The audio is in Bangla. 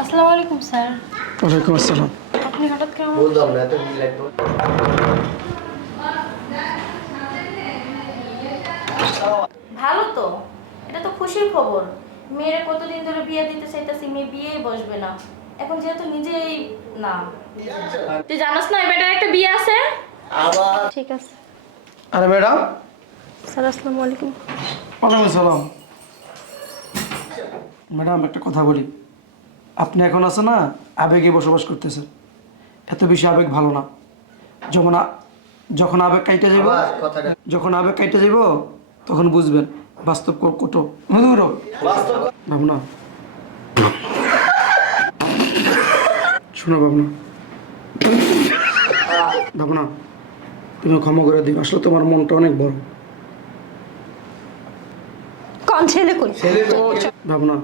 আসসালামু আলাইকুম স্যার। ওয়ালাইকুম আসসালাম। আপনি হঠাৎ কেমন? বললাম না এত কি লাগবে। ভালো তো, এটা তো খুশির খবর। মেয়েরা কতদিন ধরে বিয়ে দিতে চাইতেছি, মেয়ে বিয়েই বসবে না। এখন যেহেতু নিজেই না, তুই জানোস না এবার একটা বিয়ে আছে। আবার ঠিক আছে আরে ম্যাডাম। স্যার, আসসালামু আলাইকুম। ওয়ালাইকুম আসসালাম। ম্যাডাম একটা কথা বলি, আপনি এখন আছে না আবেগে বসবাস করতেছেন। এত বেশি আবেগ ভালো না। যখন যখন আবেগ কাইটে যাব, আবার কথাটা যখন আবেগ কাইটে যাব তখন বুঝবেন বাস্তব কত মধুর। বাস্তব ভাবনা, শোনো ভাবনা, ভাবনা তুমি ক্ষমা করে দিও। আসলে তোমার মনটা অনেক বড়। কোন ছেলে কই? ছেলে ভাবনা